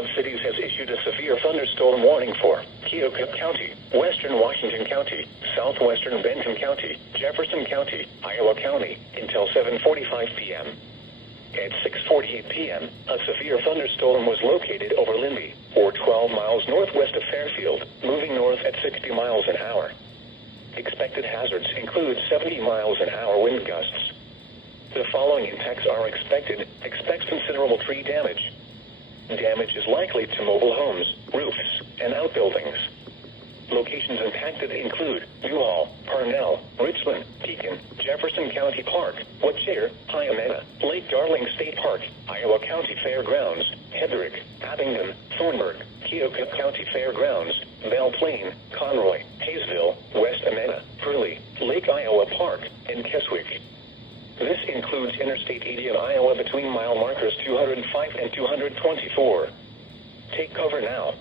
Quad Cities has issued a severe thunderstorm warning for Keokuk County, Western Washington County, Southwestern Benton County, Jefferson County, Iowa County, until 7:45 p.m. At 6:48 p.m., a severe thunderstorm was located over Lindy, or 12 miles northwest of Fairfield, moving north at 60 miles an hour. Expected hazards include 70 miles an hour wind gusts. The following impacts are expected. Expect considerable tree damage. Damage is likely to mobile homes, roofs, and outbuildings. Locations impacted include Newhall, Parnell, Richland, Pekin, Jefferson County Park, Wachita, Hyamena, Lake Darling State Park, Iowa County Fairgrounds, Hedrick, Abingdon, Thornburg, Keokuk County Fairgrounds, Belle Plaine, Conroy, Hayesville, West Amana, Purley, Lake Iowa Park, and Keswick. This includes Interstate 80 of Iowa between mile markers 205 and 224. Take cover now.